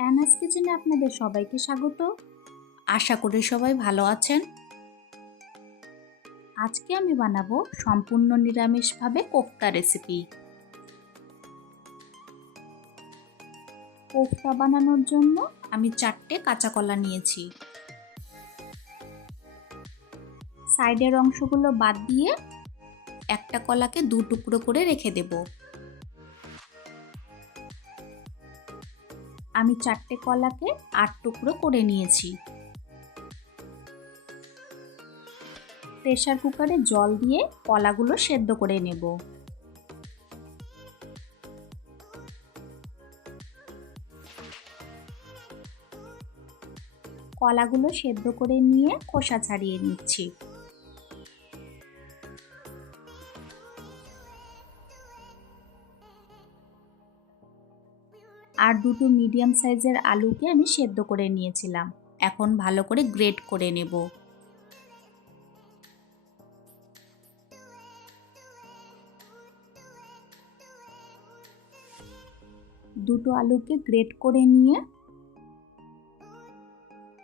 অ্যানাস কিচেনে আপনাদের সবাইকে স্বাগত। আশা করি সবাই ভালো আছেন। আজকে আমি বানাবো সম্পূর্ণ নিরামিষভাবে কোফতা রেসিপি। কোফতা বানানোর জন্য আমি 4টে কাঁচা কলা নিয়েছি। সাইডের অংশগুলো বাদ দিয়ে একটা কলাকে 2 টুকরো করে রেখে দেব। আমি 4টে কলাকে 8 টুকরো করে নিয়েছি। প্রেসার কুকারে জল দিয়ে কলাগুলো সেদ্ধ করে নেব। কলাগুলো সেদ্ধ করে নিয়ে খোসা ছাড়িয়ে নিচ্ছি। আর 2টো মিডিয়াম সাইজের আলুকে আমি সেদ্ধ করে নিয়েছিলাম। এখন ভালো করে গ্রেট করে নেব। দুটো আলুকে গ্রেট করে নিয়ে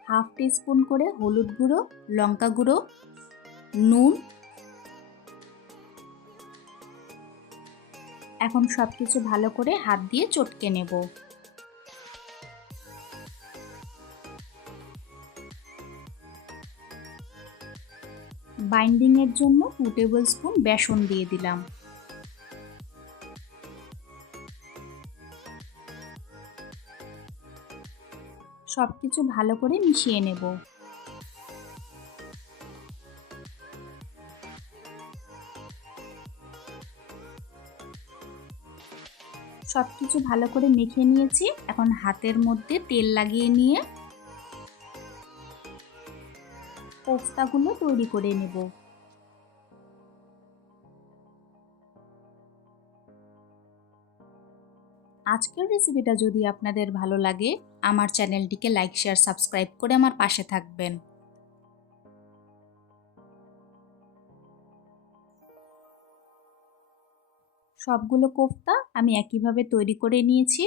হাফ টিস্পুন করে হলুদ গুঁড়ো, লঙ্কা গুঁড়ো, নুন, এখন সব কিছু ভালো করে হাত দিয়ে চটকে নেব। বাইন্ডিংয়ের জন্য 2 টেবিল স্পুন বেসন দিয়ে দিলাম। সব কিছু ভালো করে মিশিয়ে নেব। সব কিছু ভালো করে মেখে নিয়েছি। এখন হাতের মধ্যে তেল লাগিয়ে নিয়ে কোফতাগুলো তৈরি করে নেব। আজকের রেসিপিটা যদি আপনাদের ভালো লাগে, আমার চ্যানেলটিকে লাইক, শেয়ার, সাবস্ক্রাইব করে আমার পাশে থাকবেন। সবগুলো কোফতা আমি একইভাবে তৈরি করে নিয়েছি।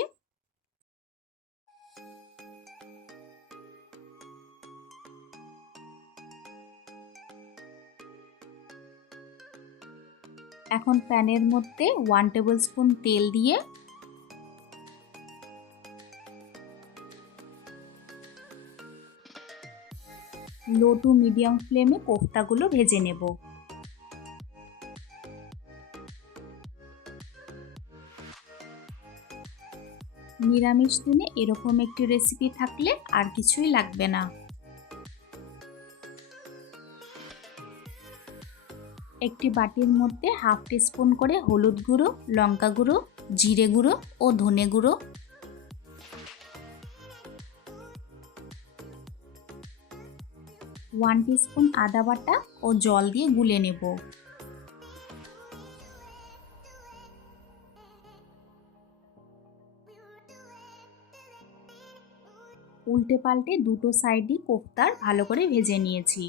এখন প্যানের মধ্যে 1 টেবিল স্পুন তেল দিয়ে লো টু মিডিয়াম ফ্লেমে কোফতাগুলো ভেজে নেব। নিরামিষ দিনে এরকম একটি রেসিপি থাকলে আর কিছুই লাগবে না। একটি বাটির মধ্যে হাফ টিস্পুন করে হলুদ গুঁড়ো, লঙ্কা গুঁড়ো, জিরে গুঁড়ো ও ধনে গুঁড়ো, 1 টিস্পুন আদা বাটা ও জল দিয়ে গুলে নেব। উল্টে পাল্টে দুটো সাইডই কোফতার ভালো করে ভেজে নিয়েছি।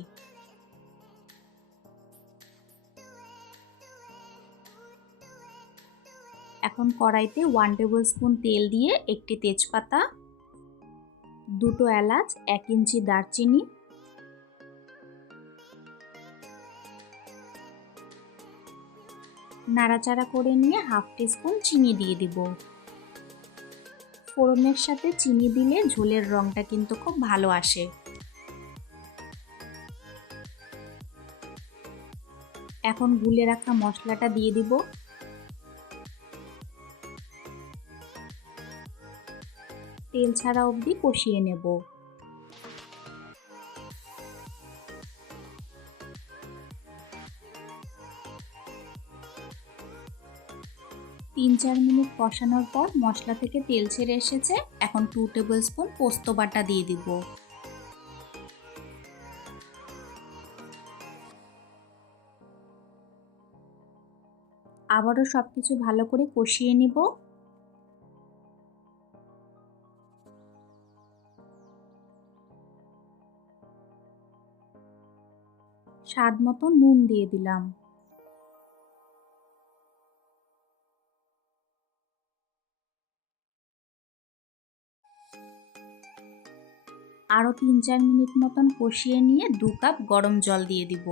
এখন কড়াইতে 1 টেবিল স্পুন তেল দিয়ে একটি তেজপাতা, 2টো এলাচ, 1 ইঞ্চি দারচিনি, নাড়াচাড়া করে নিয়ে হাফ টিস্পুন চিনি দিয়ে দিব। ফোড়নের সাথে চিনি দিলে ঝোলের রঙটা কিন্তু খুব ভালো আসে। এখন গুলে রাখা মশলাটা দিয়ে দিব। তেল ছাড়া অবধি কষিয়ে নেব। তিন 4 মিনিট কষানোর পর মশলা থেকে তেল ছেড়ে এসেছে। এখন 2 টেবিল স্পুন পোস্ত বাটা দিয়ে দিব। আবারও সবকিছু ভালো করে কষিয়ে নিব। স্বাদ মতো নুন দিয়ে দিলাম। আরও 3-4 মিনিট মতন কষিয়ে নিয়ে 2 কাপ গরম জল দিয়ে দিব।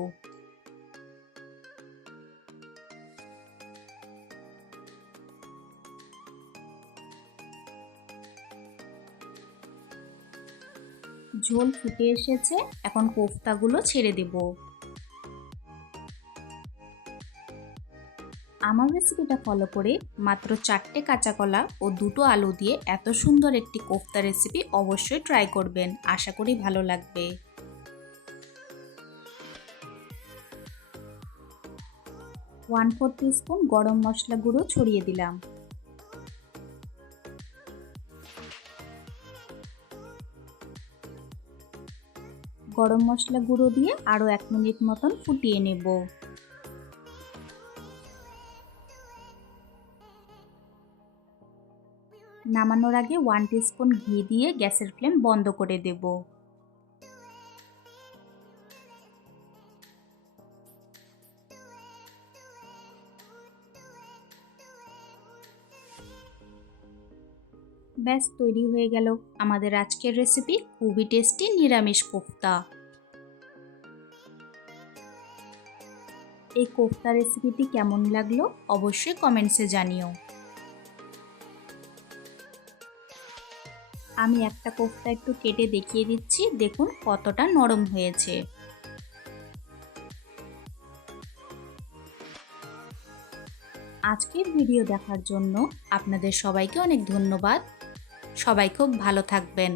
ঝোল ফুটে এসেছে, এখন কোফতাগুলো ছেড়ে দেব। আমার রেসিপিটা ফলো করে মাত্র 4টে কাঁচা কলা ও 2টো আলু দিয়ে এত সুন্দর একটি কোফতা রেসিপি অবশ্যই ট্রাই করবেন, আশা করি ভালো লাগবে। 1/4 টিস্পুন গরম মশলা গুঁড়ো ছড়িয়ে দিলাম। গরম মশলা গুঁড়ো দিয়ে আরও 1 মিনিট মতন ফুটিয়ে নেব। নামানোর আগে 1 টিস্পুন ঘি দিয়ে গ্যাসের ফ্লেম বন্ধ করে দেব। ব্যাস তৈরি হয়ে গেল আমাদের আজকের রেসিপি, খুবই টেস্টি নিরামিষ কোফতা। এই কোফতা রেসিপিটি কেমন লাগলো অবশ্যই কমেন্টসে জানিও। আমি একটা কোফতা একটু কেটে দেখিয়ে দিচ্ছি, দেখুন কতটা নরম হয়েছে। আজকের ভিডিও দেখার জন্য আপনাদের সবাইকে অনেক ধন্যবাদ। সবাই খুব ভালো থাকবেন।